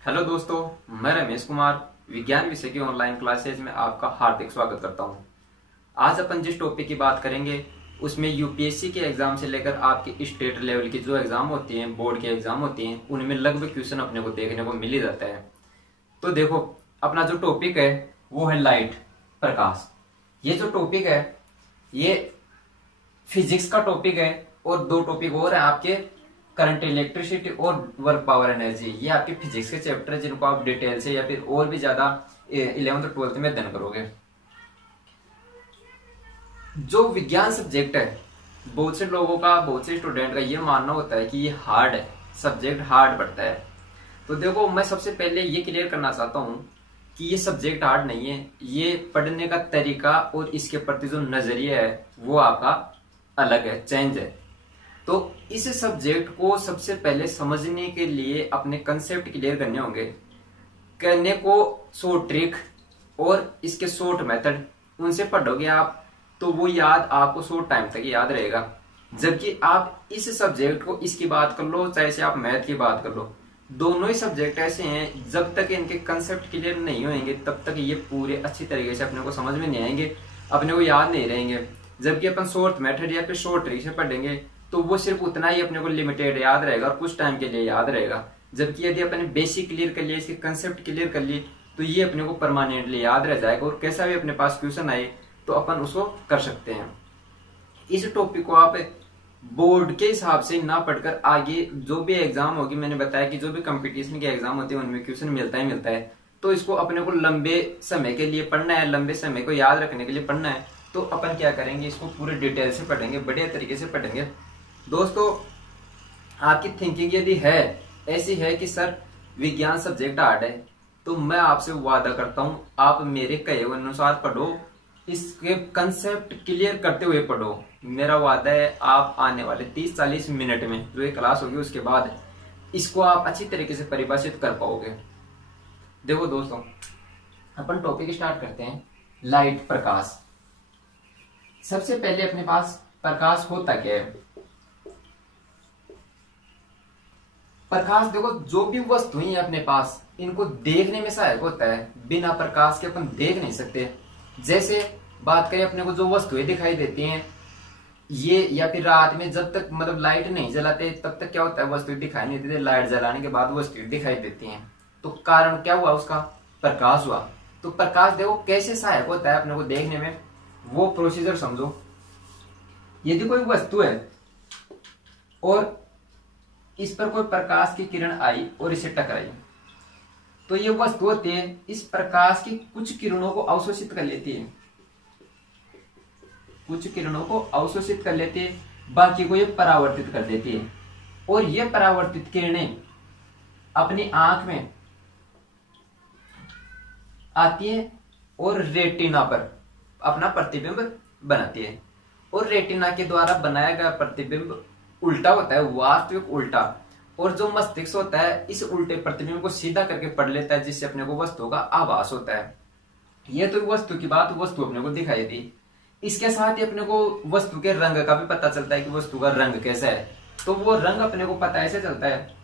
Hello दोस्तों, मैं रमेश कुमार विज्ञान विषय की ऑनलाइन क्लासेज में आपका हार्दिक स्वागत करता हूं। आज अपन जिस टॉपिक की बात करेंगे उसमें यूपीएससी के एग्जाम से लेकर आपके स्टेट लेवल की जो एग्जाम होती हैं, बोर्ड के एग्जाम होती हैं, उनमें लगभग क्वेश्चन अपने को देखने को मिल ही जाता है। तो देखो, अपना जो टॉपिक है वो है लाइट, प्रकाश। ये जो टॉपिक है ये फिजिक्स का टॉपिक है और दो टॉपिक और है आपके, करंट इलेक्ट्रिसिटी और वर्क पावर एनर्जी। ये आपके फिजिक्स के चैप्टर है जिनको आप डिटेल से या फिर और भी ज्यादा 11th और 12th में अध्ययन करोगे। जो विज्ञान सब्जेक्ट है, बहुत से लोगों का, बहुत से स्टूडेंट का ये मानना होता है कि ये हार्ड है, सब्जेक्ट हार्ड पड़ता है। तो देखो, मैं सबसे पहले ये क्लियर करना चाहता हूँ कि ये सब्जेक्ट हार्ड नहीं है। ये पढ़ने का तरीका और इसके प्रति जो नजरिया है वो आपका अलग है, चेंज है। तो इस सब्जेक्ट को सबसे पहले समझने के लिए अपने कंसेप्ट क्लियर करने होंगे। करने को शॉर्ट ट्रिक और इसके शॉर्ट मेथड उनसे पढ़ोगे आप तो वो याद आपको शॉर्ट टाइम तक याद रहेगा। जबकि आप इस सब्जेक्ट को, इसकी बात कर लो चाहे से आप मैथ की बात कर लो, दोनों ही सब्जेक्ट ऐसे हैं जब तक इनके कंसेप्ट क्लियर नहीं होंगे तब तक ये पूरे अच्छी तरीके से अपने को समझ में नहीं आएंगे, अपने को याद नहीं रहेंगे। जबकि अपन शॉर्ट मेथड या फिर शॉर्ट ट्रिक से पढ़ेंगे तो वो सिर्फ उतना ही अपने को लिमिटेड याद रहेगा और कुछ टाइम के लिए याद रहेगा। जबकि यदि अपने बेसिक क्लियर कर लिए, इसके कंसेप्ट क्लियर कर लिए तो ये अपने को परमानेंटली याद रह जाएगा और कैसा भी अपने पास क्वेश्चन आए तो अपन उसको कर सकते हैं। इस टॉपिक को आप बोर्ड के हिसाब से ना पढ़कर आगे जो भी एग्जाम होगी, मैंने बताया कि जो भी कंपटीशन के एग्जाम होते हैं उनमें क्वेश्चन मिलता है, तो इसको अपने को लंबे समय के लिए पढ़ना है, लंबे समय को याद रखने के लिए पढ़ना है। तो अपन क्या करेंगे, इसको पूरे डिटेल से पढ़ेंगे, बढ़िया तरीके से पढ़ेंगे। दोस्तों, आपकी थिंकिंग यदि है ऐसी है कि सर विज्ञान सब्जेक्ट हार्ड है, तो मैं आपसे वादा करता हूं आप मेरे कहे अनुसार पढ़ो, इसके कंसेप्ट क्लियर करते हुए पढ़ो। मेरा वादा है आप आने वाले 30-40 मिनट में जो ये क्लास होगी उसके बाद इसको आप अच्छी तरीके से परिभाषित कर पाओगे। देखो दोस्तों, अपन टॉपिक स्टार्ट करते हैं। लाइट, प्रकाश। सबसे पहले अपने पास प्रकाश होता क्या है? प्रकाश देखो, जो भी वस्तुएं हैं अपने पास इनको देखने में सहायक होता है। बिना प्रकाश के अपन देख नहीं सकते। जैसे बात करें, अपने को जो वस्तुएं दिखाई देती हैं ये, या फिर रात में जब तक मतलब लाइट नहीं जलाते तब तक क्या होता है, वस्तुएं दिखाई नहीं देती। लाइट जलाने के बाद वस्तुएं दिखाई देती हैं। तो कारण क्या हुआ, उसका प्रकाश हुआ। तो प्रकाश देखो कैसे सहायक होता है अपने को देखने में, वो प्रोसीजर समझो। यदि कोई वस्तु है और इस पर कोई प्रकाश की किरण आई और इसे टकराई, तो ये वस्तु होती है इस प्रकाश की कुछ किरणों को अवशोषित कर लेती है, कुछ किरणों को अवशोषित कर लेती है, बाकी को ये परावर्तित कर देती है। और ये परावर्तित किरणें अपनी आंख में आती है और रेटिना पर अपना प्रतिबिंब बनाती है। और रेटिना के द्वारा बनाया गया प्रतिबिंब उल्टा होता है, वास्तविक उल्टा। और जो मस्तिष्क होता है इस उल्टे प्रतिबिंब को सीधा करके पढ़ लेता है, जिससे अपने को वस्तु का आभास होता है। यह तो वस्तु की बात, वस्तु अपने को दिखाई दी। इसके साथ ही अपने को वस्तु के रंग का भी पता चलता है कि वस्तु का रंग कैसा है। तो वो रंग अपने को पता ऐसे चलता है,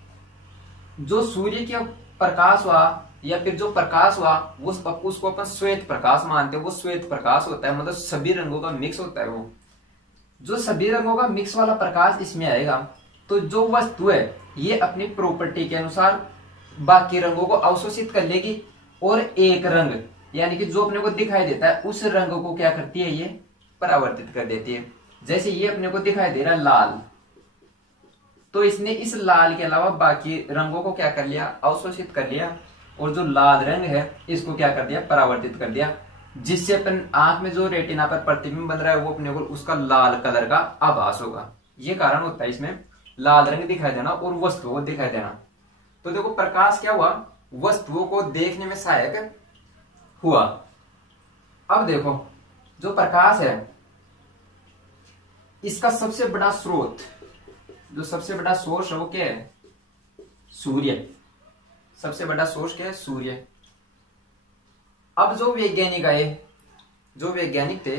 जो सूर्य का प्रकाश हुआ या फिर जो प्रकाश हुआ उसको अपन श्वेत प्रकाश मानते हैं। वो श्वेत प्रकाश होता है, मतलब सभी रंगों का मिक्स होता है। वो जो सभी रंगों का मिक्स वाला प्रकाश इसमें आएगा, तो जो वस्तु है ये अपनी प्रॉपर्टी के अनुसार बाकी रंगों को अवशोषित कर लेगी और एक रंग यानी कि जो अपने को दिखाई देता है उस रंग को क्या करती है, ये परावर्तित कर देती है। जैसे ये अपने को दिखाई दे रहा है लाल, तो इसने इस लाल के अलावा बाकी रंगों को क्या कर लिया, अवशोषित कर लिया। और जो लाल रंग है इसको क्या कर दिया, परावर्तित कर दिया, जिससे अपन आंख में जो रेटिना पर प्रतिबिंब बन रहा है वो अपने को उसका लाल कलर का आभास होगा। ये कारण होता है इसमें लाल रंग दिखाई देना और वस्तुओं को दिखाई देना। तो देखो, प्रकाश क्या हुआ, वस्तुओं को देखने में सहायक हुआ। अब देखो, जो प्रकाश है इसका सबसे बड़ा स्रोत, जो सबसे बड़ा सोर्स है वो क्या है, सूर्य। सबसे बड़ा सोर्स क्या है, सूर्य। अब जो वैज्ञानिक थे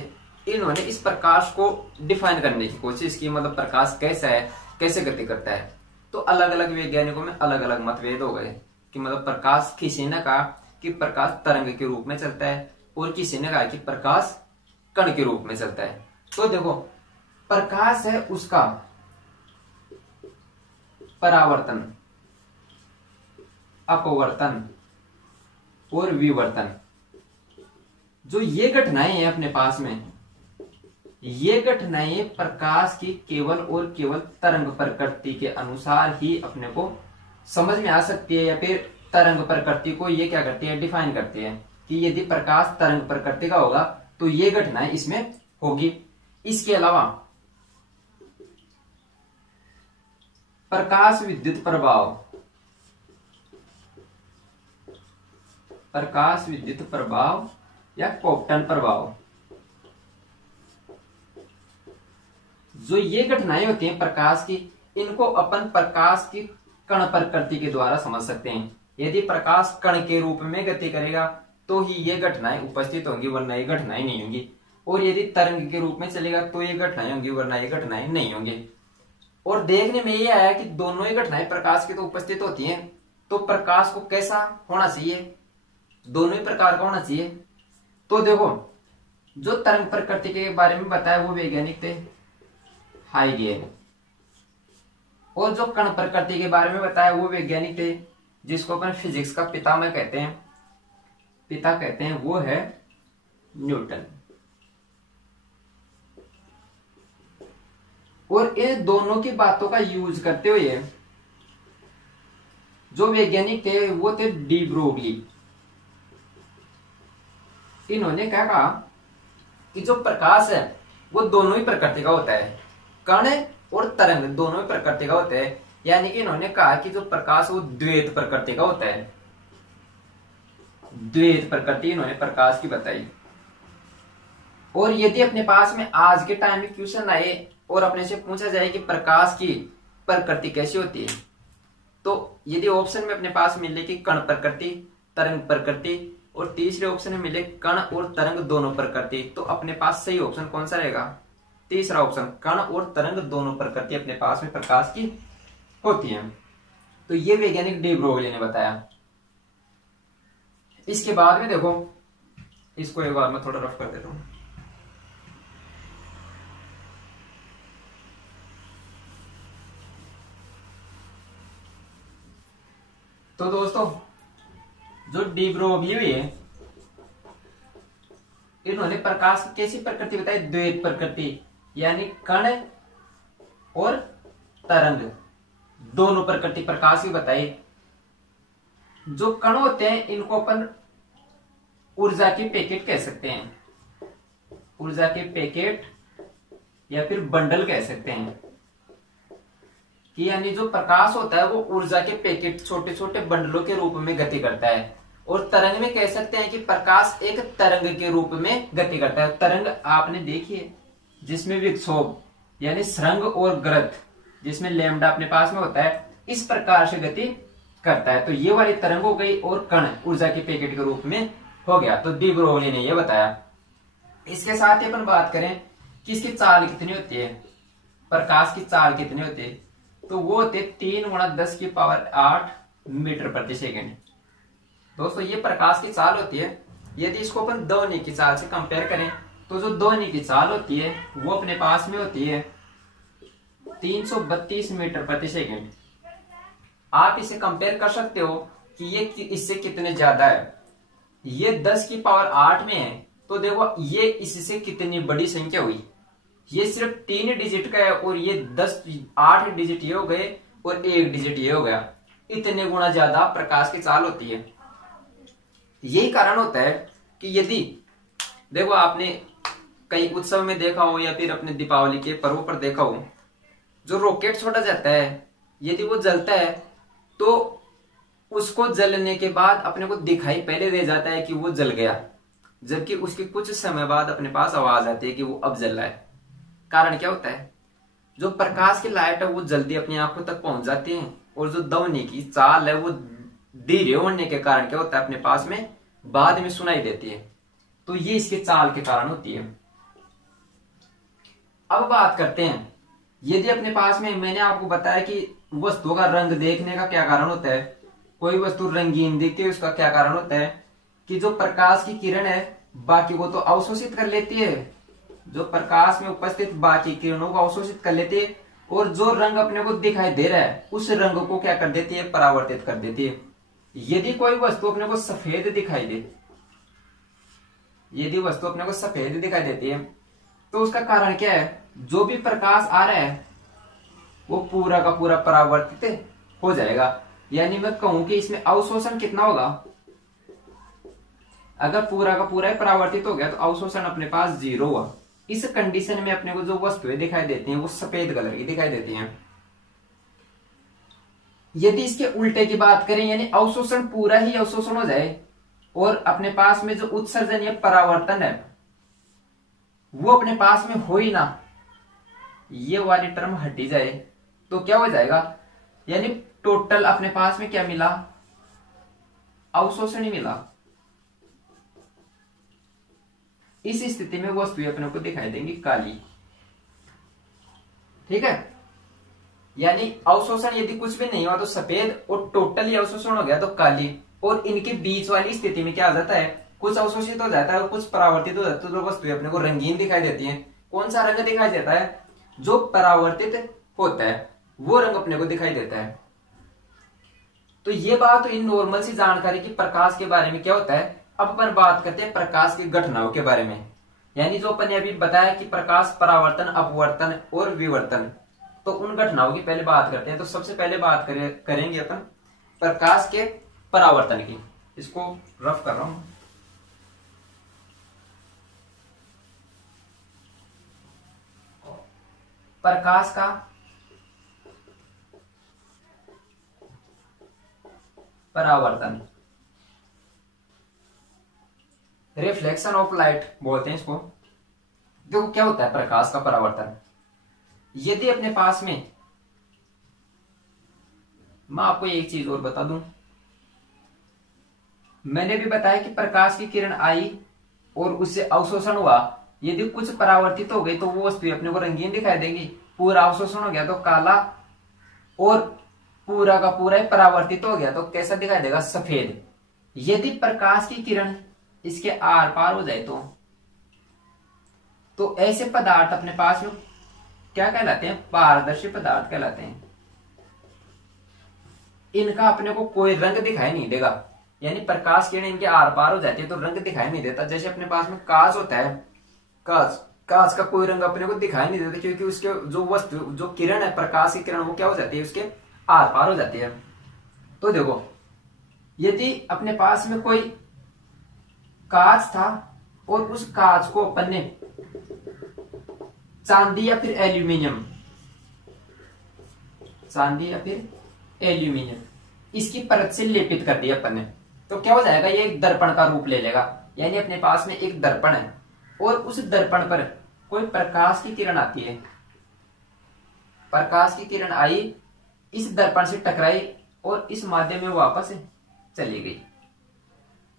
इन्होंने इस प्रकाश को डिफाइन करने की कोशिश की, मतलब प्रकाश कैसा है, कैसे गति करता है। तो अलग अलग वैज्ञानिकों में अलग अलग मतभेद हो गए कि मतलब प्रकाश, किसी ने कहा कि प्रकाश तरंग के रूप में चलता है और किसी ने कहा कि प्रकाश कण के रूप में चलता है। तो देखो प्रकाश है उसका परावर्तन, अपवर्तन और विवर्तन, जो ये घटनाएं हैं अपने पास में, ये घटनाएं प्रकाश की केवल और केवल तरंग प्रकृति के अनुसार ही अपने को समझ में आ सकती है, या फिर तरंग प्रकृति को ये क्या करती है, डिफाइन करती है कि यदि प्रकाश तरंग प्रकृति का होगा तो ये घटनाएं इसमें होगी। इसके अलावा प्रकाश विद्युत प्रभाव, प्रकाश विद्युत प्रभाव या कोप्टन प्रभाव, जो ये घटनाएं होती हैं प्रकाश की, इनको अपन प्रकाश की कण प्रकृति के द्वारा समझ सकते हैं। यदि प्रकाश कण के रूप में गति करेगा तो ही ये घटनाएं उपस्थित होंगी, वरना ये घटनाएं नहीं होंगी। और यदि तरंग के रूप में चलेगा तो ये घटनाएं होंगी, वरना ये घटनाएं नहीं होंगी। और देखने में ये आया कि दोनों ही घटनाएं प्रकाश की तो उपस्थित होती हैं, तो प्रकाश को कैसा होना चाहिए, दोनों ही प्रकार का होना चाहिए। तो देखो जो तरंग प्रकृति के बारे में बताया वो वैज्ञानिक थे हाइगेन, और जो कण प्रकृति के बारे में बताया वो वैज्ञानिक थे जिसको अपन फिजिक्स का पितामह कहते हैं, पिता कहते हैं, वो है न्यूटन। और इन दोनों की बातों का यूज करते हुए जो वैज्ञानिक थे वो थे डी ब्रोगली। इन्होंने क्या कहा कि जो प्रकाश है वो दोनों ही प्रकृति का होता है, कण और तरंग दोनों ही प्रकृति का होता है। यानी कि इन्होंने कहा कि जो प्रकाश वो द्वैत प्रकृति का होता है, द्वैत प्रकृति इन्होंने प्रकाश की बताई। और यदि अपने पास में आज के टाइम में क्वेश्चन आए और अपने से पूछा जाए कि प्रकाश की प्रकृति कैसी होती है, तो यदि ऑप्शन में अपने पास मिले कि कण प्रकृति, तरंग प्रकृति, और तीसरे ऑप्शन में मिले कण और तरंग दोनों प्रकृति, तो अपने पास सही ऑप्शन कौन सा रहेगा, तीसरा ऑप्शन, कण और तरंग दोनों प्रकृति अपने पास में प्रकाश की होती है। तो ये वैज्ञानिक डी ब्रोगली ने बताया। इसके बाद में देखो, इसको एक बार मैं थोड़ा रफ कर देता हूं। तो दोस्तों जो डी ब्रोगली है इन्होंने प्रकाश की कैसी प्रकृति बताई, द्वैत प्रकृति, यानी कण और तरंग दोनों प्रकृति प्रकाश की बताई। जो कण होते हैं इनको अपन ऊर्जा के पैकेट कह सकते हैं, ऊर्जा के पैकेट या फिर बंडल कह सकते हैं। कि यानी जो प्रकाश होता है वो ऊर्जा के पैकेट, छोटे छोटे बंडलों के रूप में गति करता है। और तरंग में कह सकते हैं कि प्रकाश एक तरंग के रूप में गति करता है। तरंग आपने देखी है जिसमें विक्षोभ यानी श्रृंग और ग्रथ, जिसमें लैम्डा अपने पास में होता है, इस प्रकार से गति करता है। तो ये वाली तरंग हो गई, और कण ऊर्जा के पैकेट के रूप में हो गया। तो डी ब्रोगली ने यह बताया। इसके साथ ही अपन बात करें कि इसकी चाल कितनी होती है, प्रकाश की चाल कितनी होती है, तो वो होते 3 × 10⁸ मीटर प्रति सेकेंड। दोस्तों ये प्रकाश की चाल होती है। यदि इसको अपन ध्वनि की चाल से कंपेयर करें तो जो ध्वनि की चाल होती है वो अपने पास में होती है 332 मीटर प्रति सेकेंड। आप इसे कंपेयर कर सकते हो कि ये इससे कितने ज्यादा है। ये 10⁸ में है, तो देखो ये इससे कितनी बड़ी संख्या हुई। ये सिर्फ 3 डिजिट का है और ये 8 डिजिट ये हो गए और 1 डिजिट ये हो गया। इतने गुना ज्यादा प्रकाश की चाल होती है। यही कारण होता है कि यदि देखो आपने कई उत्सव में देखा हो या फिर अपने दीपावली के पर्व पर देखा हो, जो रॉकेट छोड़ा जाता है यदि वो जलता है तो उसको जलने के बाद अपने को दिखाई पहले दे जाता है कि वो जल गया, जबकि उसके कुछ समय बाद अपने पास आवाज आती है कि वो अब जल रहा है। कारण क्या होता है, जो प्रकाश की लाइट है वो जल्दी अपनी आंखों तक पहुंच जाती है, और जो ध्वनि की चाल है वो धीरे होने के कारण क्या होता है अपने पास में बाद में सुनाई देती है। तो ये इसके चाल के कारण होती है। अब बात करते हैं, यदि अपने पास में, मैंने आपको बताया कि वस्तुओं का रंग देखने का क्या कारण होता है, कोई वस्तु रंगीन दिखती है, उसका क्या कारण होता है कि जो प्रकाश की किरण है बाकी को तो अवशोषित कर लेती है, जो प्रकाश में उपस्थित बाकी किरणों को अवशोषित कर लेती है, और जो रंग अपने को दिखाई दे रहा है उस रंग को क्या कर देती है, परावर्तित कर देती है। यदि कोई वस्तु अपने को सफेद दिखाई दे, यदि वस्तु अपने को सफेद दिखाई देती है तो उसका कारण क्या है, जो भी प्रकाश आ रहा है वो पूरा का पूरा परावर्तित हो जाएगा। यानी मैं कहूं कि इसमें अवशोषण कितना होगा, अगर पूरा का पूरा परावर्तित हो गया तो अवशोषण अपने पास 0 हुआ। इस कंडीशन में अपने को जो वस्तुएं दिखाई देती हैं वो सफेद कलर की दिखाई देती हैं। यदि इसके उल्टे की बात करें, यानी अवशोषण पूरा ही अवशोषण हो जाए और अपने पास में जो उत्सर्जन या परावर्तन है वो अपने पास में हो ही ना, ये वाली टर्म हटी जाए, तो क्या हो जाएगा, यानी टोटल अपने पास में क्या मिला, अवशोषण ही मिला। इस स्थिति में वस्तुएं अपने को दिखाई देंगी काली। ठीक है, यानी अवशोषण यदि कुछ भी नहीं हुआ तो सफेद, और टोटली अवशोषण हो गया तो काली। और इनके बीच वाली स्थिति में क्या आ जाता है, कुछ अवशोषित हो जाता है और कुछ परावर्तित हो जाता है, तो वस्तुएं अपने को रंगीन दिखाई देती हैं। कौन सा रंग दिखाई देता है, जो परावर्तित होता है वो रंग अपने को दिखाई देता है। तो ये बात तो इन नॉर्मल सी जानकारी की प्रकाश के बारे में क्या होता है। अब अपन बात करते हैं प्रकाश की घटनाओं के बारे में, यानी जो अपन ने अभी बताया कि प्रकाश परावर्तन, अपवर्तन और विवर्तन, तो उन घटनाओं की पहले बात करते हैं। तो सबसे पहले बात करेंगे अपन प्रकाश के परावर्तन की। इसको रफ कर रहा हूं। प्रकाश का परावर्तन, रिफ्लेक्शन ऑफ लाइट बोलते हैं इसको। देखो क्या होता है प्रकाश का परावर्तन। यदि अपने पास में, मैं आपको एक चीज और बता दूं, मैंने भी बताया कि प्रकाश की किरण आई और उससे अवशोषण हुआ, यदि कुछ परावर्तित हो गई तो वो वस्तु अपने को रंगीन दिखाई देंगी। पूरा अवशोषण हो गया तो काला, और पूरा का पूरा ही परावर्तित हो गया तो कैसा दिखाई देगा, सफेद। यदि प्रकाश की किरण इसके आर पार हो जाए तो ऐसे पदार्थ अपने पास में क्या कहलाते हैं, पारदर्शी पदार्थ कहलाते हैं। इनका अपने को कोई रंग दिखाई नहीं देगा, यानी प्रकाश किरण इनके आर पार हो जाती है तो रंग दिखाई नहीं देता। जैसे अपने पास में कांच होता है, कांच का कोई रंग अपने को दिखाई नहीं देता, क्योंकि उसके जो वस्तु, जो किरण है, प्रकाश की किरण, वो क्या हो जाती है, उसके आर पार हो जाती है। तो देखो, यदि अपने पास में कोई कांच था और उस कांच को अपन ने चांदी या फिर एल्यूमिनियम, इसकी परत से लेपित कर दिया अपन ने, तो क्या हो जाएगा, ये एक दर्पण का रूप ले लेगा। यानी अपने पास में एक दर्पण है और उस दर्पण पर कोई प्रकाश की किरण आती है, प्रकाश की किरण आई, इस दर्पण से टकराई और इस माध्यम में वापस चली गई।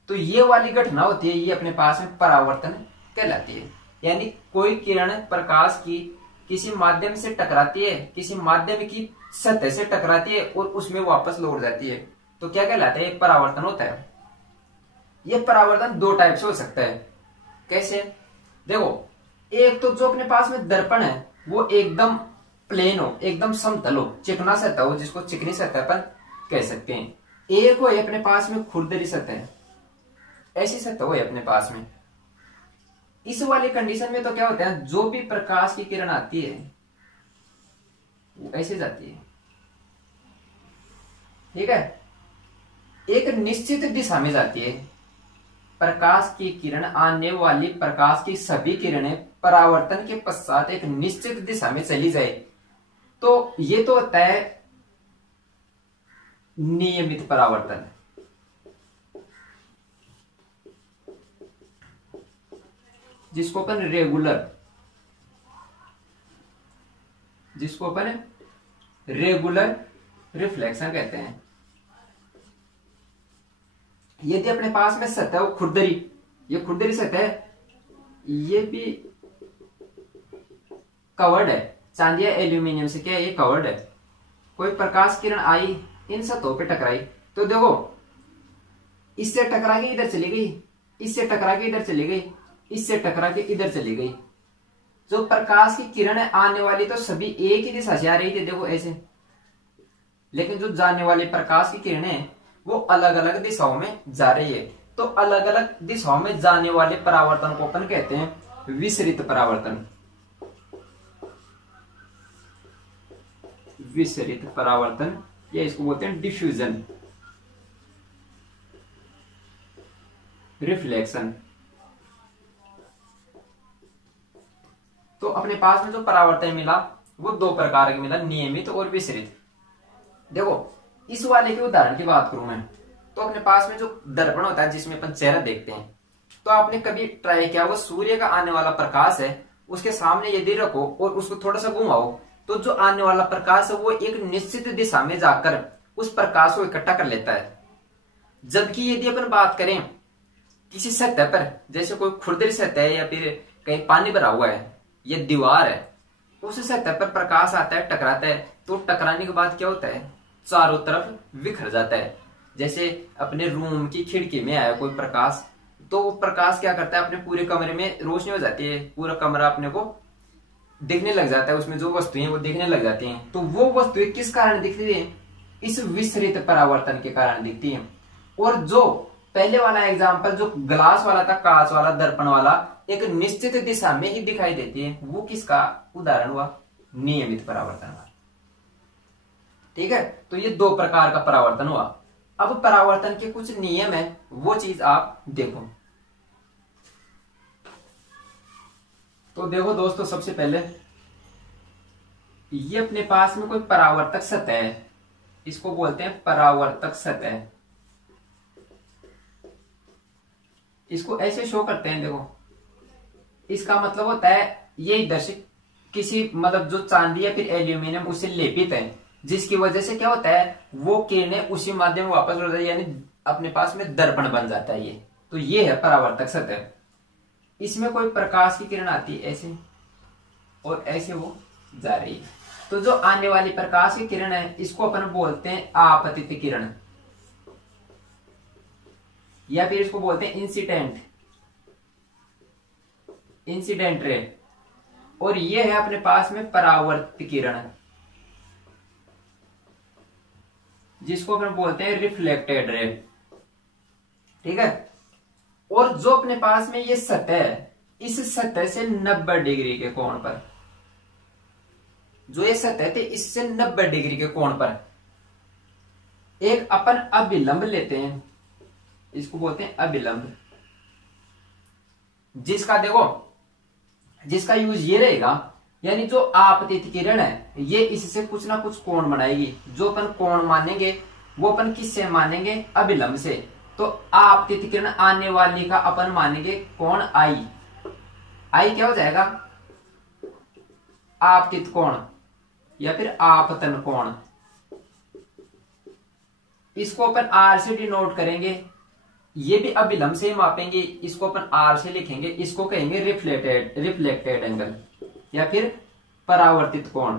तो ये वाली घटना होती है, ये अपने पास में परावर्तन कहलाती है। यानी कोई किरण प्रकाश की किसी माध्यम से टकराती है, किसी माध्यम की सतह से टकराती है और उसमें वापस लौट जाती है, तो क्या कहलाता है, एक परावर्तन होता है। यह परावर्तन दो टाइप से हो सकता है। कैसे, देखो, एक तो जो अपने पास में दर्पण है वो एकदम प्लेन हो, एकदम समतल हो, चिकना सतह हो, जिसको चिकनी सतह पर कह सकते हैं। एक हो अपने पास में खुरदरी सतह, ऐसी सतह हो अपने पास में। इस वाली कंडीशन में तो क्या होता है, जो भी प्रकाश की किरण आती है वो ऐसे जाती है, ठीक है, एक निश्चित दिशा में जाती है। प्रकाश की किरण, आने वाली प्रकाश की सभी किरणें परावर्तन के पश्चात एक निश्चित दिशा में चली जाए, तो ये तो होता है नियमित परावर्तन। जिसको अपन रेगुलर रिफ्लेक्शन कहते हैं। यदि अपने पास में सतह वो खुरदरी, ये खुरदरी सतह, ये भी कवर्ड है, चांदी या एल्यूमिनियम से क्या है, ये कवर्ड है। कोई प्रकाश किरण आई, इन सतहों पे टकराई, तो देखो इससे टकरा के इधर चली गई, इससे टकरा के इधर चली गई, इससे टकरा के इधर चली गई। जो प्रकाश की किरण है आने वाली तो सभी एक ही दिशा से आ रही थी, देखो ऐसे, लेकिन जो जाने वाली प्रकाश की किरणें है वो अलग अलग दिशाओं में जा रही है। तो अलग अलग दिशाओं में जाने वाले परावर्तन को अपन कहते हैं विसरित परावर्तन। विसरित परावर्तन या इसको बोलते हैं डिफ्यूजन, रिफ्लेक्शन। तो अपने पास में जो परावर्तन मिला वो दो प्रकार का मिला, नियमित और विसरित। देखो इस वाले के उदाहरण की बात करूं मैं, तो अपने पास में जो दर्पण होता है जिसमें अपन चेहरा देखते हैं, तो आपने कभी ट्राई किया वो सूर्य का आने वाला प्रकाश है उसके सामने यदि रखो और उसको थोड़ा सा घुमाओ, तो जो आने वाला प्रकाश है वो एक निश्चित दिशा में जाकर उस प्रकाश को इकट्ठा कर लेता है। जबकि यदि अपन बात करें किसी सतह पर, जैसे कोई खुरदरी सतह है या फिर कहीं पानी भरा हुआ है या दीवार है, उस सतह पर प्रकाश आता है, टकराता है, तो टकराने के बाद क्या होता है, चारों तरफ बिखर जाता है। जैसे अपने रूम की खिड़की में आया कोई प्रकाश, तो वो प्रकाश क्या करता है, अपने पूरे कमरे में रोशनी हो जाती है, पूरा कमरा अपने को दिखने लग जाता है, उसमें जो वस्तुएं वो दिखने लग जाती हैं। तो वो वस्तुएं किस कारण दिखती है, इस विसरित परावर्तन के कारण दिखती हैं। और जो पहले वाला एग्जाम्पल जो ग्लास वाला था, कांच वाला, दर्पण वाला, एक निश्चित दिशा में ही दिखाई देती है, वो किसका उदाहरण हुआ, नियमित परावर्तन हुआ। ठीक है, तो ये दो प्रकार का परावर्तन हुआ। अब परावर्तन के कुछ नियम है, वो चीज आप देखो। तो देखो दोस्तों, सबसे पहले ये अपने पास में कोई परावर्तक सतह है, इसको बोलते हैं परावर्तक सतह। इसको ऐसे शो करते हैं, देखो इसका मतलब होता है ये इधर से किसी मतलब जो चांदी या फिर एल्यूमिनियम उससे लेपित है, जिसकी वजह से क्या होता है वो किरणें उसी माध्यम में वापस लौट जाती है, यानी अपने पास में दर्पण बन जाता है ये। तो ये है परावर्तक सतह। इसमें कोई प्रकाश की किरण आती है ऐसे और ऐसे वो जा रही है, तो जो आने वाली प्रकाश की किरण है इसको अपन बोलते हैं आपतित किरण, या फिर इसको बोलते हैं इंसिडेंट रे। और ये है अपने पास में परावर्तित किरण, जिसको अपन बोलते हैं रिफ्लेक्टेड रे। ठीक है, और जो अपने पास में ये सतह है, इस सतह से 90 डिग्री के कोण पर, जो ये सतह थे इससे 90 डिग्री के कोण पर एक अपन अभिलंब लेते हैं, इसको बोलते हैं अभिलंब, जिसका देखो जिसका यूज ये रहेगा, यानी जो आपतित किरण है ये इससे कुछ ना कुछ कोण बनाएगी। जो अपन कोण मानेंगे वो अपन किससे मानेंगे, अभिलंब से। तो आपतित किरण आने वाली का अपन मानेंगे कोण आई। आई क्या हो जाएगा, आपतित कोण या फिर आपतन कोण। इसको अपन आर से डिनोट करेंगे, ये भी अभिलंब से ही मापेंगे, इसको अपन आर से लिखेंगे, इसको कहेंगे रिफ्लेक्टेड एंगल या फिर परावर्तित कोण।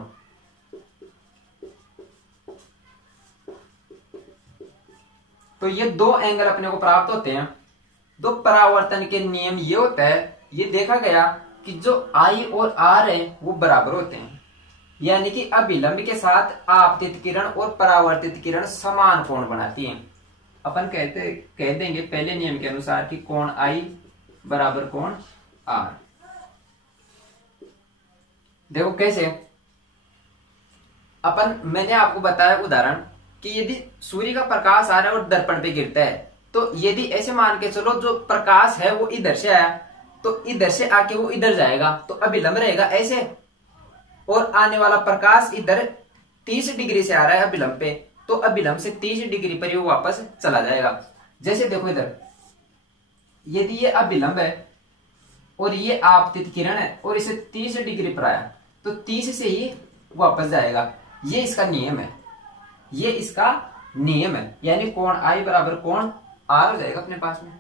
तो ये दो एंगल अपने को प्राप्त होते हैं। तो परावर्तन के नियम ये होता है, ये देखा गया कि जो आई और आर है वो बराबर होते हैं, यानी कि अभिलंब के साथ आपतित किरण और परावर्तित किरण समान कोण बनाती हैं। अपन कह देंगे पहले नियम के अनुसार कि कोण आई बराबर कोण आर। देखो कैसे, मैंने आपको बताया उदाहरण कि यदि सूर्य का प्रकाश आ रहा है और दर्पण पे गिरता है, तो यदि ऐसे मान के चलो जो प्रकाश है वो इधर से आया तो इधर से आके वो इधर जाएगा, तो अभिलंब रहेगा ऐसे, और आने वाला प्रकाश इधर 30 डिग्री से आ रहा है अभिलंब पे, तो अभिलंब से 30 डिग्री पर वो वापस चला जाएगा। जैसे देखो इधर, यदि ये अभिलंब है और ये आपतित किरण है और इसे 30 डिग्री पर आया तो 30 से ही वापस जाएगा। ये इसका नियम है, ये इसका नियम है, यानी कोण आई बराबर कोण आर हो जाएगा अपने पास में।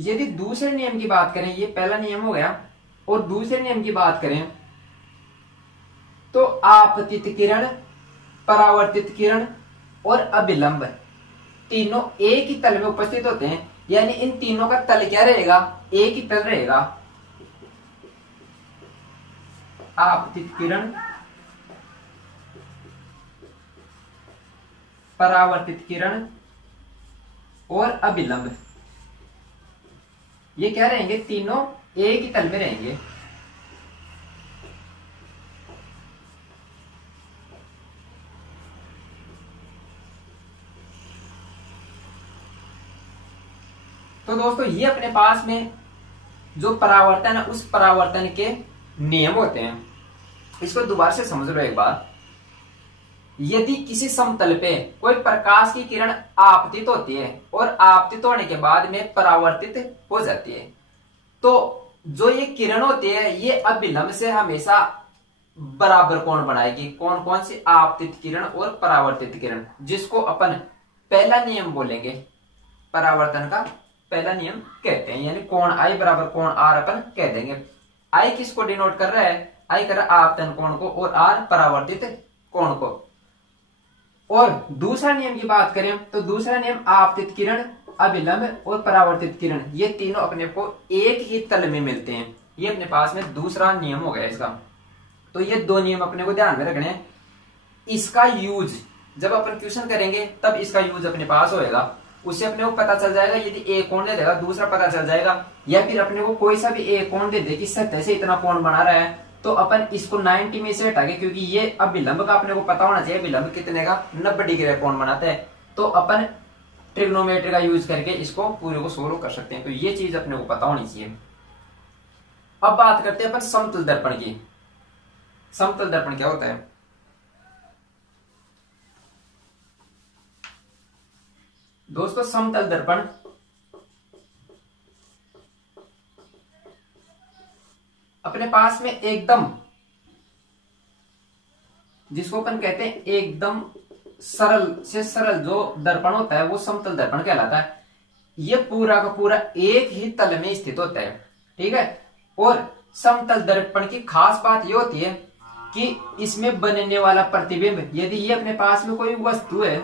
यदि दूसरे नियम की बात करें, ये पहला नियम हो गया, और दूसरे नियम की बात करें तो आपतित किरण, परावर्तित किरण और अभिलंब तीनों एक ही तल में उपस्थित होते हैं, यानी इन तीनों का तल क्या रहेगा, एक ही तल रहेगा। आपतित किरण, परावर्तित किरण और अभिलंब, ये क्या रहेंगे, तीनों एक ही तल में रहेंगे। तो दोस्तों ये अपने पास में जो परावर्तन है उस परावर्तन के नियम होते हैं। इसको दोबारा से समझ लो एक बार। यदि किसी समतल पे कोई प्रकाश की किरण आपतित होती है और आपतित होने के बाद में परावर्तित हो जाती है, तो जो ये किरण होती है ये अभिलंब से हमेशा बराबर कोण बनाएगी। कौन कौन सी, आपतित किरण और परावर्तित किरण, जिसको अपन पहला नियम बोलेंगे, परावर्तन का पहला नियम कहते हैं। यानी कोण आई बराबर कोण आर अपन कह देंगे। आई किसको डिनोट कर रहा है, आई कर रहा है आपतन कोण को और आर परावर्तित कोण को। और दूसरा नियम की बात करें तो दूसरा नियम आपतित किरण, अभिलंब और परावर्तित किरण, ये तीनों अपने को एक ही तल में मिलते हैं। ये अपने पास में दूसरा नियम हो गया इसका। तो ये दो नियम अपने को ध्यान में रखने हैं। इसका यूज जब अपन क्वेश्चन करेंगे तब इसका यूज अपने पास होएगा। उससे अपने को पता चल जाएगा, यदि एक कोण दे देगा दूसरा पता चल जाएगा, या फिर अपने को कोई सा भी एक कोण दे दे कि सतह से इतना कोण बना रहा है, तो अपन इसको 90 में से हटा के, क्योंकि ये अभिलंब का अपने को पता होना चाहिए, अभिलंब कितने का 90 डिग्री कोण बनाता है, तो अपन ट्रिग्नोमेट्री का यूज करके इसको पूरे को सोल्व कर सकते हैं। तो ये चीज अपने को पता होनी चाहिए। अब बात करते हैं अपन समतल दर्पण की। समतल दर्पण क्या होता है? दोस्तों समतल दर्पण अपने पास में एकदम, जिसको अपन कहते हैं एकदम सरल से सरल जो दर्पण होता है वो समतल दर्पण कहलाता है। ये पूरा का पूरा एक ही तल में स्थित होता है, ठीक है। और समतल दर्पण की खास बात ये होती है कि इसमें बनने वाला प्रतिबिंब, यदि ये अपने पास में कोई वस्तु है,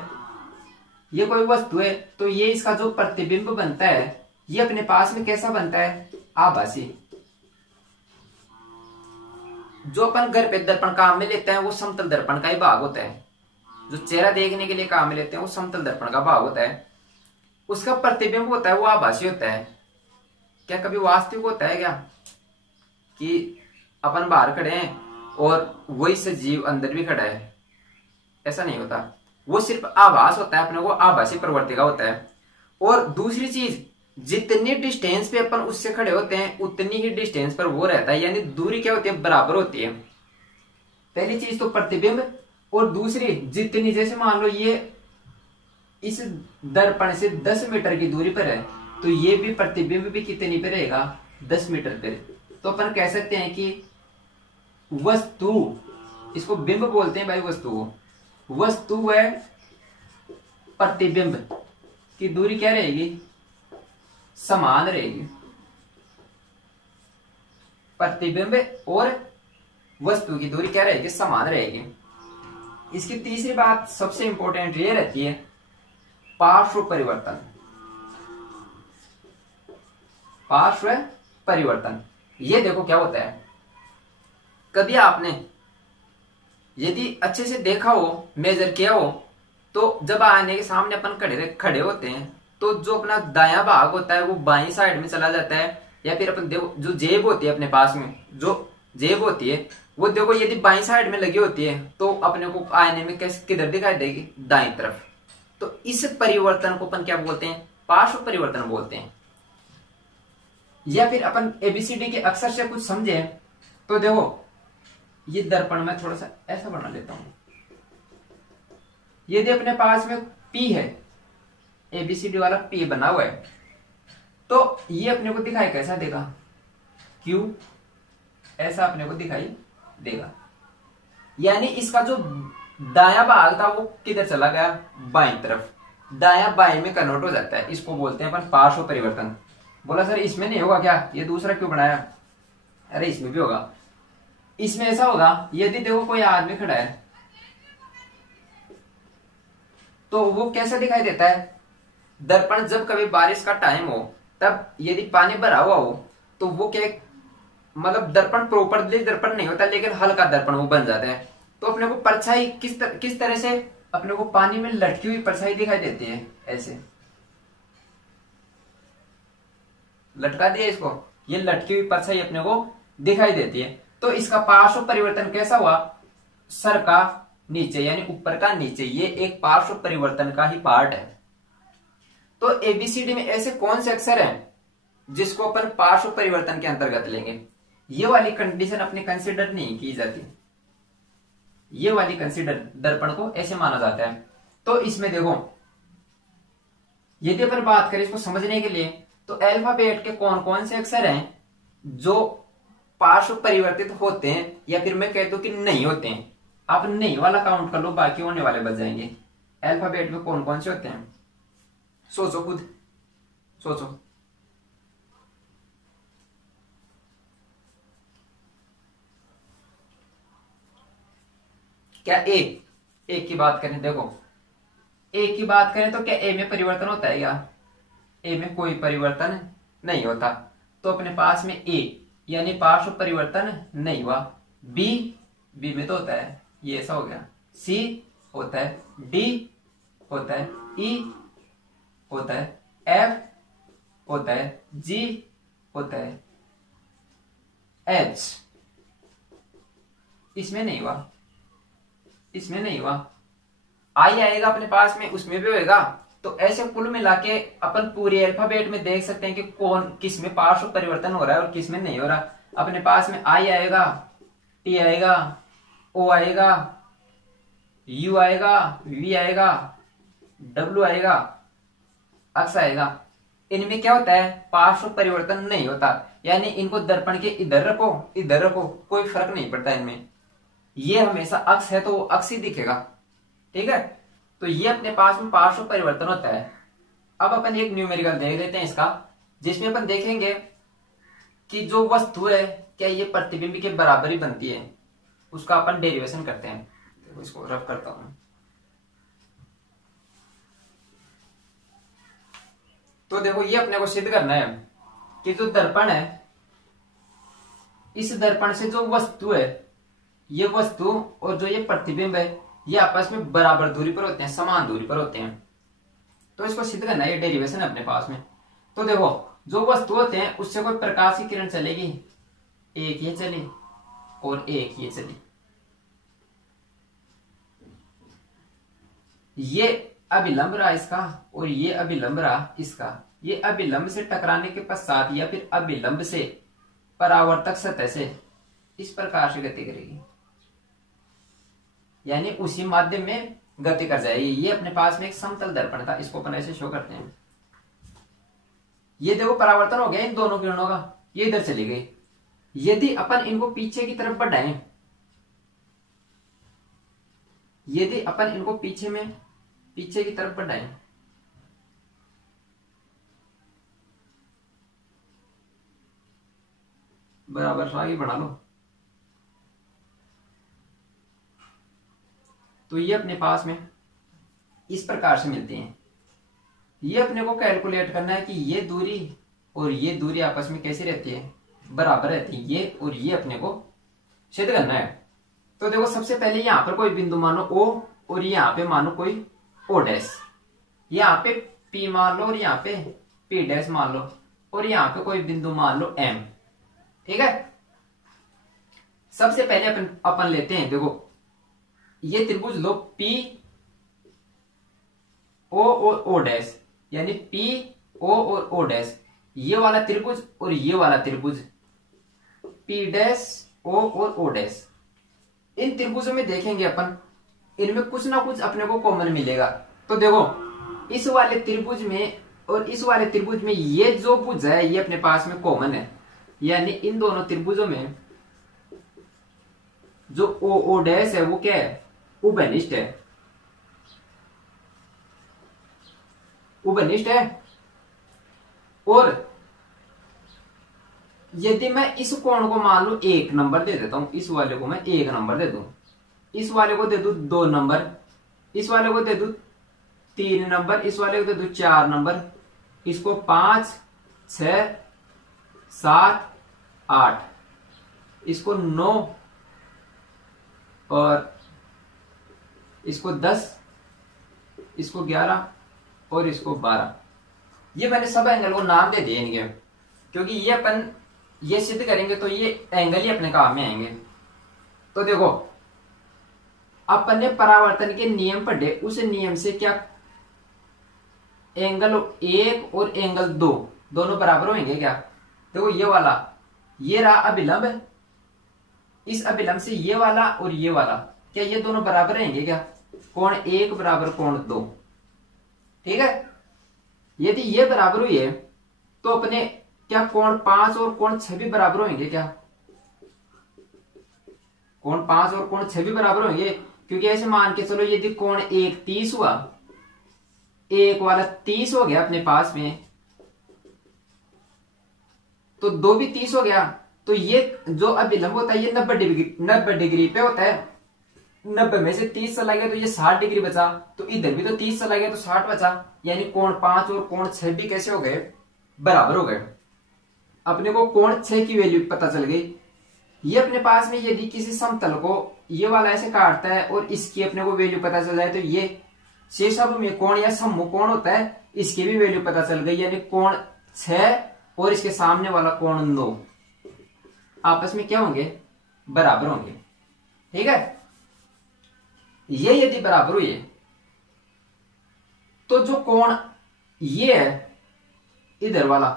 ये कोई वस्तु है, तो ये इसका जो प्रतिबिंब बनता है ये अपने पास में कैसा बनता है, आभासी। जो अपन घर पे दर्पण काम में लेते हैं वो समतल दर्पण का ही भाग होता है। जो चेहरा देखने के लिए काम में लेते हैं वो समतल दर्पण का भाग होता है। उसका प्रतिबिंब होता है वो आभासी होता है। क्या कभी वास्तविक होता है क्या कि अपन बाहर खड़े हैं और वही सजीव अंदर भी खड़ा है? ऐसा नहीं होता। वो सिर्फ आभास होता है, अपने को आभासी प्रवृत्ति का होता है। और दूसरी चीज, जितनी डिस्टेंस पे अपन उससे खड़े होते हैं उतनी ही डिस्टेंस पर वो रहता है, यानी दूरी क्या होती है, बराबर होती है। पहली चीज तो प्रतिबिंब, और दूसरी जितनी, जैसे मान लो ये इस दर्पण से 10 मीटर की दूरी पर है, तो ये भी प्रतिबिंब भी कितनी पे रहेगा, 10 मीटर पे। तो अपन कह सकते हैं कि वस्तु, इसको बिंब बोलते हैं भाई वस्तु को, वस्तु व प्रतिबिंब की दूरी क्या रहेगी, समान रहेगी। प्रतिबिंब और वस्तु की दूरी क्या रहेगी, समान रहेगी। इसकी तीसरी बात सबसे इंपॉर्टेंट ये रहती है पार्श्व परिवर्तन। पार्श्व परिवर्तन, ये देखो क्या होता है। कभी आपने यदि अच्छे से देखा हो, मेजर किया हो, तो जब आने के सामने अपन खड़े होते हैं तो जो अपना दायां भाग होता है वो बाईं साइड में चला जाता है, या फिर अपन देखो जो जेब होती है अपने पास में, जो जेब होती है वो देखो यदि बाईं साइड में लगी होती है तो अपने को आईने में कैसे किधर दिखाई देगी, दाईं तरफ। तो इस परिवर्तन को अपन क्या बोलते हैं, पार्श्व परिवर्तन बोलते हैं। या फिर अपन एबीसीडी के अक्षर से कुछ समझे तो देखो, ये दर्पण में थोड़ा सा ऐसा बना लेता हूं। यदि अपने पास में पी है, एबीसीडी वाला पी बना हुआ है, तो ये अपने को दिखाई कैसा देगा, क्यू, ऐसा अपने को दिखाई देगा। यानी इसका जो दायां भाग था वो किधर चला गया, बाईं तरफ, दायां बाईं में कन्वर्ट हो जाता है। इसको बोलते हैं अपन पार्श्व परिवर्तन। बोला सर इसमें नहीं होगा क्या, ये दूसरा क्यों बनाया? अरे इसमें भी होगा। इसमें ऐसा होगा, यदि देखो कोई आदमी खड़ा है, तो वो कैसा दिखाई देता है? दर्पण जब कभी बारिश का टाइम हो तब यदि पानी भरा हुआ हो तो वो क्या, मतलब दर्पण प्रॉपरली दर्पण नहीं होता लेकिन हल्का दर्पण वो बन जाता है। तो अपने को परछाई किस तरह से अपने को पानी में लटकी हुई परछाई दिखाई देती है, ऐसे लटका दिया इसको, ये लटकी हुई परछाई अपने को दिखाई देती है। तो इसका पार्श्व परिवर्तन कैसा हुआ? सर का नीचे यानी ऊपर का नीचे, ये एक पार्श्व परिवर्तन का ही पार्ट है। तो एबीसीडी में ऐसे कौन से अक्षर हैं जिसको अपन पार्श्व परिवर्तन के अंतर्गत लेंगे? ये वाली कंडीशन अपने कंसिडर नहीं की जाती, ये वाली कंसिडर दर्पण को ऐसे माना जाता है। तो इसमें देखो, यदि अपन बात करें इसको समझने के लिए, तो अल्फाबेट के कौन कौन से अक्षर हैं जो पार्श्व परिवर्तित होते हैं, या फिर मैं कह दूं कि नहीं होते हैं। आप नहीं वाला काउंट कर लो, बाकी होने वाले बच जाएंगे। अल्फाबेट में कौन कौन से होते हैं? सोचो, खुद सोचो। क्या ए की बात करें, देखो ए की बात करें तो क्या ए में परिवर्तन होता है? क्या ए में कोई परिवर्तन नहीं होता। तो अपने पास में ए यानी पार्श्व परिवर्तन नहीं हुआ। बी में तो होता है, ये ऐसा हो गया। सी होता है, डी होता है, ई होता है, एफ होता है, जी होता है, एच इसमें नहीं हुआ, इसमें नहीं हुआ। आई आएगा अपने पास में, उसमें भी होएगा। तो ऐसे कुल मिला के अपन पूरे अल्फाबेट में देख सकते हैं कि कौन किस में पार्श्व परिवर्तन हो रहा है और किस में नहीं हो रहा। अपने पास में आई आएगा, टी आएगा, ओ आएगा, यू आएगा, वी आएगा, डब्ल्यू आएगा, एक्स आएगा। इनमें क्या होता है? पार्श्व परिवर्तन नहीं होता, यानी इनको दर्पण के इधर रखो इधर रखो, कोई फर्क नहीं पड़ता इनमें। ये हमेशा अक्स है तो वो अक्स ही दिखेगा, ठीक है। तो ये अपने पास में पार्श्व परिवर्तन होता है। अब अपन एक न्यूमेरिकल देख लेते हैं इसका, जिसमें अपन देखेंगे कि जो वस्तु है क्या ये प्रतिबिंब के बराबर ही बनती है, उसका अपन डेरिवेशन करते हैं। तो इसको रफ करता हूं। तो देखो, ये अपने को सिद्ध करना है कि जो दर्पण है, इस दर्पण से जो वस्तु है, ये वस्तु और जो ये प्रतिबिंब है, ये आपस में बराबर दूरी पर होते हैं, समान दूरी पर होते हैं। तो इसको सिद्ध करना है, ये डेरिवेशन है अपने पास में। तो देखो, जो वस्तु होते हैं उससे कोई प्रकाश की किरण चलेगी, एक ये चली और एक ये चली। ये अभिलंब रहा इसका और ये अभिलंब रहा इसका। ये अभिलंब से टकराने के पश्चात या फिर अभिलंब से परावर्तक सतह से इस प्रकार से गति करेगी, यानी उसी माध्यम में गति कर जाएगी। ये अपने पास में एक समतल दर्पण था, इसको अपन ऐसे शो करते हैं। ये देखो परावर्तन हो गया इन दोनों किरणों का, ये इधर चली गई। यदि अपन इनको पीछे की तरफ बढ़ाएं, यदि अपन इनको पीछे की तरफ बढ़ाएं, बराबर आगे बढ़ा लो, तो ये अपने पास में इस प्रकार से मिलते हैं। ये अपने को कैलकुलेट करना है कि ये दूरी और ये दूरी आपस में कैसी रहती है, बराबर रहती है। ये और ये अपने को सिद्ध करना है। तो देखो, सबसे पहले यहां पर कोई बिंदु मानो O और यहां पे मानो कोई O डैश, यहां पे P मान लो और यहां पे P डैश मान लो, और यहां पे कोई बिंदु मान लो M, ठीक है। सबसे पहले अपन लेते हैं, देखो ये त्रिभुज लो P O और O डैश, यानी P O और O डैश, ये वाला त्रिभुज और ये वाला त्रिभुज P डैश O और O डैश। इन त्रिभुजों में देखेंगे अपन, इनमें कुछ ना कुछ अपने को कॉमन मिलेगा। तो देखो, इस वाले त्रिभुज में और इस वाले त्रिभुज में ये जो भुज है ये अपने पास में कॉमन है, यानी इन दोनों त्रिभुजों में जो O डैश है वो क्या है, उभयनिष्ठ है, उभयनिष्ठ है। और यदि मैं इस कोण को मान लो 1 नंबर दे देता हूं, इस वाले को मैं 1 नंबर दे दूं, इस वाले को दे दूं 2 नंबर, इस वाले को दे दूं 3 नंबर, इस वाले को दे दूं 4 नंबर, इसको 5, 6, 7, 8, इसको 9 और इसको 10, इसको 11 और इसको 12। ये मैंने सब एंगल को नाम दे दिए इनके, क्योंकि ये अपन ये सिद्ध करेंगे तो ये एंगल ही अपने काम में आएंगे। तो देखो अपन ने परावर्तन के नियम पढ़े, उस नियम से क्या एंगल 1 और एंगल 2 दोनों बराबर होंगे क्या? देखो ये वाला, ये रहा अभिलंब, इस अभिलंब से ये वाला और ये वाला, क्या ये दोनों बराबर रहेंगे क्या? कोण 1 बराबर कोण 2, ठीक है। यदि ये बराबर हुई है तो अपने क्या कोण 5 और कोण 6 भी बराबर होंगे क्या? कोण 5 और कोण 6 भी बराबर होंगे, क्योंकि ऐसे मान के चलो यदि कोण 1 30 हुआ, एक वाला 30 हो गया अपने पास में, तो 2 भी 30 हो गया, तो ये जो अभिलंब होता है ये 90 डिग्री पे होता है। 90 में से 30 चला गया तो ये 60 डिग्री बचा, तो इधर भी तो 30 चला गया तो 60 बचा, यानी कोण 5 और कोण 6 भी कैसे हो गए? बराबर हो गए। अपने को कोण 6 की वैल्यू पता चल गई। ये अपने पास में यदि किसी समतल को ये वाला ऐसे काटता है और इसकी अपने को वैल्यू पता चल जाए, तो ये शेषाभिमुख कोण या सम्मुख कोण होता है, इसकी भी वैल्यू पता चल गई, यानी कोण 6 और इसके सामने वाला कोण 9 आपस में क्या होंगे? बराबर होंगे, ठीक है। ये यदि बराबर हुई है तो जो कोण ये है इधर वाला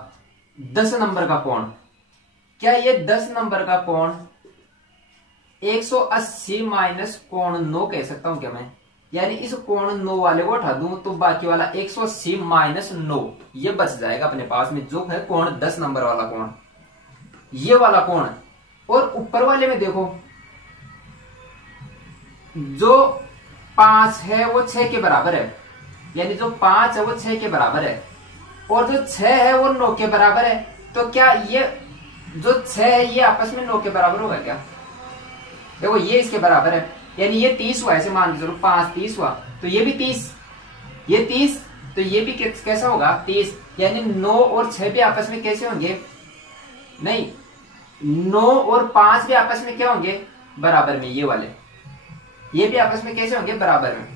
10 नंबर का कोण, क्या ये 10 नंबर का कोण 180 माइनस कोण 9 कह सकता हूं क्या मैं? यानी इस कोण 9 वाले को हटा दूं तो बाकी वाला 180 माइनस 9 ये बच जाएगा अपने पास में, जो है कोण 10 नंबर वाला कोण, ये वाला कोण। और ऊपर वाले में देखो, जो 5 है वो 6 के बराबर है, यानी जो 5 है वो 6 के बराबर है, और जो 6 है वो 9 के बराबर है। तो क्या ये जो 6 है ये आपस में 9 के बराबर होगा क्या? देखो ये इसके बराबर है, यानी ये 30 हुआ, ऐसे मान के चलो 5 30 हुआ, तो ये भी 30, ये 30, तो ये भी कैसा होगा? 30, यानी 9 और 6 भी आपस में कैसे होंगे? नहीं, 9 और 5 भी आपस में क्या होंगे? बराबर में। ये वाले ये भी आपस में कैसे होंगे? बराबर में।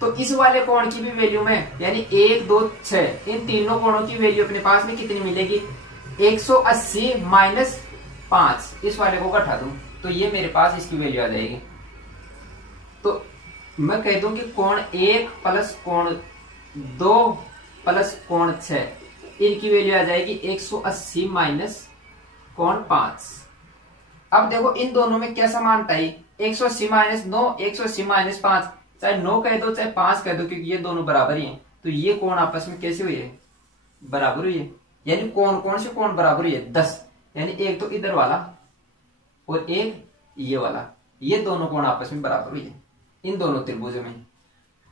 तो इस वाले कोण की भी वैल्यू में, यानी 1 2 6, इन तीनों कोणों की वैल्यू अपने पास में कितनी मिलेगी? 180 माइनस 5, इस वाले को घटा दूं तो ये मेरे पास इसकी वैल्यू आ जाएगी। तो मैं कह दूं कि कोण 1 प्लस कोण 2 प्लस कोण 6, इनकी वैल्यू आ जाएगी 180 माइनस कोण 5। अब देखो इन दोनों में क्या समानता है? 180 माइनस 9, 180 माइनस 5, चाहे 9 कह दो चाहे 5 कह दो, क्योंकि ये दोनों बराबर ही हैं। तो ये कोण आपस में कैसे हुई है? बराबर हुई है। यानी कौन से कोण बराबर हुई है? 10, यानी एक तो इधर वाला और एक ये वाला, ये दोनों कोण आपस में बराबर हुई है इन दोनों त्रिभुजों में।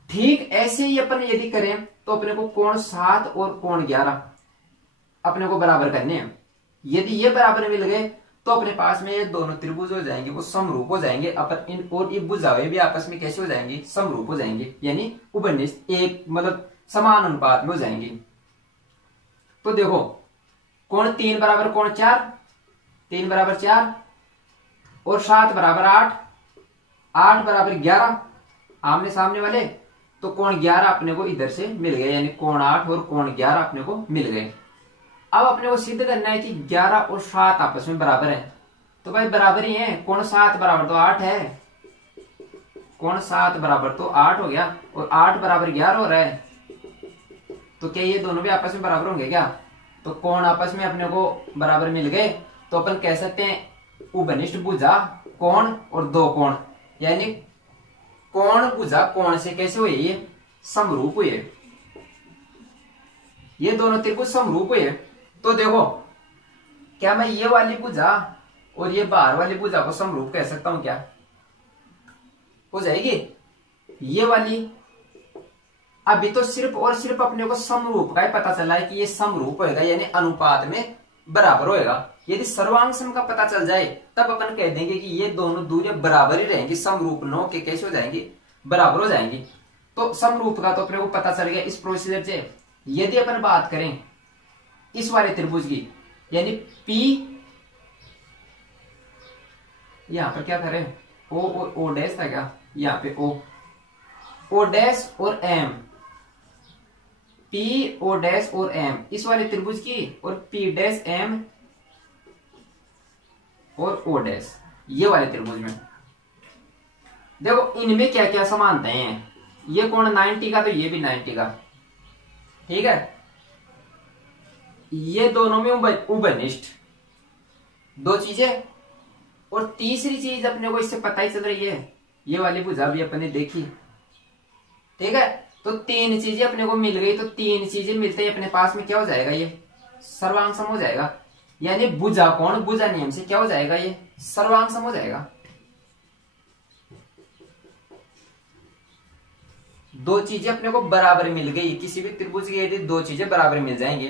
ठीक ऐसे ही अपन यदि करें तो अपने को कोण 7 और कोण 11 अपने को बराबर करने हैं। यदि ये बराबर मिल गए तो अपने पास में ये दोनों त्रिभुज हो जाएंगे, वो समरूप हो जाएंगे। अपन इन और ये भुजाएं भी आपस में कैसे हो जाएंगी? समरूप हो जाएंगे, यानी उभयनिष्ठ एक मतलब समान अनुपात में हो जाएंगी। तो देखो कोण 3 बराबर कोण 4, 3 बराबर 4 और 7 बराबर 8, 8 बराबर 11 आमने सामने वाले, तो कोण 11 अपने को इधर से मिल गए, यानी कोण 8 और कोण 11 अपने को मिल गए। अब अपने को सिद्ध करना है कि 11 और 7 आपस में बराबर है। तो भाई बराबर ही है, कोण 7 बराबर तो 8 है, कोण 7 बराबर तो 8 हो गया और 8 बराबर 11 हो रहा है। तो क्या ये दोनों भी आपस में बराबर होंगे क्या? तो कोण आपस में अपने को बराबर मिल गए, तो अपन कह सकते हैं उभयनिष्ठ भुजा कोण और दो कोण, यानी कोण भुजा कोण से कैसे हुए? ये समरूप हुए, ये दोनों त्रिभुज समरूप हुए। तो देखो क्या मैं ये वाली भुजा और ये बाहर वाली भुजा को समरूप कह सकता हूं क्या? हो जाएगी ये वाली। अभी तो सिर्फ और सिर्फ अपने को समरूप का ही पता चला है कि ये समरूप होएगा, यानी अनुपात में बराबर होएगा। यदि सर्वांग सम का पता चल जाए तब अपन कह देंगे कि ये दोनों दूरियां बराबर ही रहेंगी, समरूप 9 के कैसे हो जाएंगी? बराबर हो जाएंगी। तो समरूप का तो अपने को पता चल गया इस प्रोसीजर से। यदि अपन बात करें इस वाले त्रिभुज की, यानी P, यहां पर क्या था रे, O और O डैश था क्या, यहाँ पे O डैश और M, P O डैश और M इस वाले त्रिभुज की, और P डैश M और O डैश ये वाले त्रिभुज में देखो इनमें क्या क्या समानताएं हैं। ये कोण 90 का, तो ये भी 90 का, ठीक है। ये दोनों में उभयनिष्ठ दो चीजें। और तीसरी चीज अपने को इससे पता ही चल रही है, ये वाली भुजा भी अपने देखी, ठीक है। तो तीन चीजें अपने को मिल गई, तो तीन चीजें मिलते ही अपने पास में क्या हो जाएगा, ये सर्वांग सम हो जाएगा। यानी भुजा कोण भुजा नियम से क्या हो जाएगा, ये सर्वांग सम हो जाएगा। दो चीजें अपने को बराबर मिल गई, किसी भी त्रिभुज की यदि दो चीजें बराबर मिल जाएंगे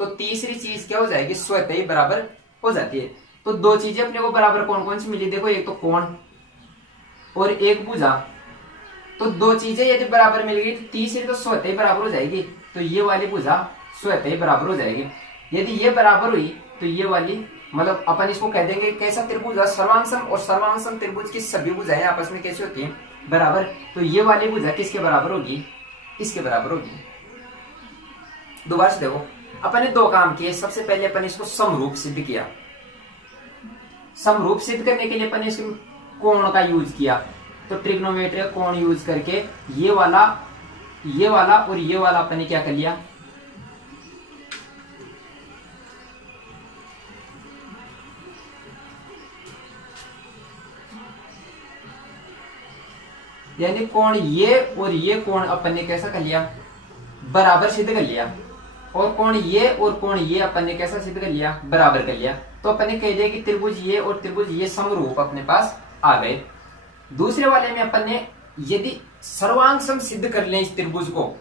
तो तीसरी चीज क्या हो जाएगी, स्वतः ही बराबर हो जाती है। तो दो चीजें अपने को बराबर कौन कौन सी मिली, देखो एक तो कोण और एक भुजा। तो दो चीजें यदि बराबर मिल गई तो तीसरी तो स्वतः ही बराबर हो जाएगी, तो ये वाली भुजा स्वतः ही बराबर हो जाएगी। यदि ये बराबर हुई तो ये वाली, मतलब अपन इसको कह देंगे कैसा त्रिभुज, सर्वांग सम। और सर्वांग सम त्रिभुज की सभी भुजाएं आपस में कैसी होती हैं, बराबर। तो ये वाली भुजा किसके बराबर होगी, इसके बराबर होगी। दोबारा से देखो, अपन ने दो काम किए। सबसे पहले अपन इसको समरूप सिद्ध किया। समरूप सिद्ध करने के लिए अपन ने कोण का यूज किया, तो ट्रिग्नोमेट्री कोण यूज करके ये वाला और ये वाला अपन ने क्या कर लिया, यानी कोण ये और ये कोण अपन ने कैसा कर लिया, बराबर सिद्ध कर लिया। और कोण ये और कोण ये अपन ने कैसा सिद्ध कर लिया, बराबर कर लिया। तो अपन ने कह दिया कि त्रिभुज ये और त्रिभुज ये समरूप अपने पास आ गए। दूसरे वाले में अपन ने यदि सर्वांग सम सिद्ध कर लें इस त्रिभुज को,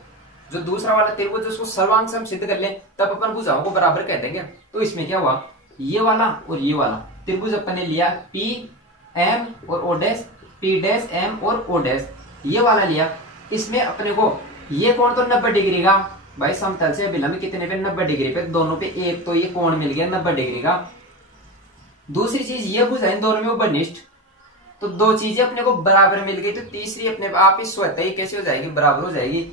जो दूसरा वाला त्रिभुज उसको सर्वांग सम सिद्ध कर लें, तब अपन भुजाओं को बराबर कह देंगे। तो इसमें क्या हुआ, ये वाला और ये वाला त्रिभुज अपन ने लिया P M और O dash, P dash M और O डैश ये वाला लिया। इसमें अपने को ये कोण तो 90 डिग्री का, भाई समतल से अभिलंब कितने पे, 90 डिग्री पे, दोनों पे एक तो ये कोण मिल गया 90 डिग्री का। दूसरी चीज ये भुजाएं दोनों में उभयनिष्ठ, तो दो चीजें अपने को बराबर मिल गई, तो तीसरी अपने आप ही स्वतः ही कैसे हो जाएगी, बराबर हो जाएगी।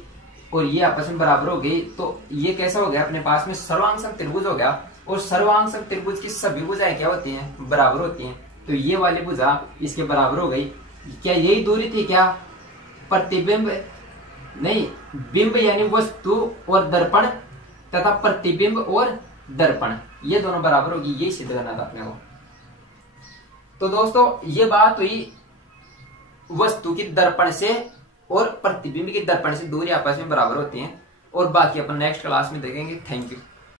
और ये आपस में बराबर हो गई, तो ये कैसा हो गया, अपने पास में सर्वांग सम त्रिभुज हो गया। और सर्वांग सम त्रिभुज की सभी भुजाएं क्या होती हैं, बराबर होती हैं। तो ये वाली भुजा इसके बराबर हो गई। क्या यही दूरी थी क्या, प्रतिबिंब नहीं, बिंब यानी वस्तु और दर्पण तथा प्रतिबिंब और दर्पण ये दोनों बराबर होगी, ये सिद्ध करना था अपने को। तो दोस्तों ये बात हुई वस्तु की दर्पण से और प्रतिबिंब की दर्पण से दूरी आपस में बराबर होती है। और बाकी अपन नेक्स्ट क्लास में देखेंगे। Thank you.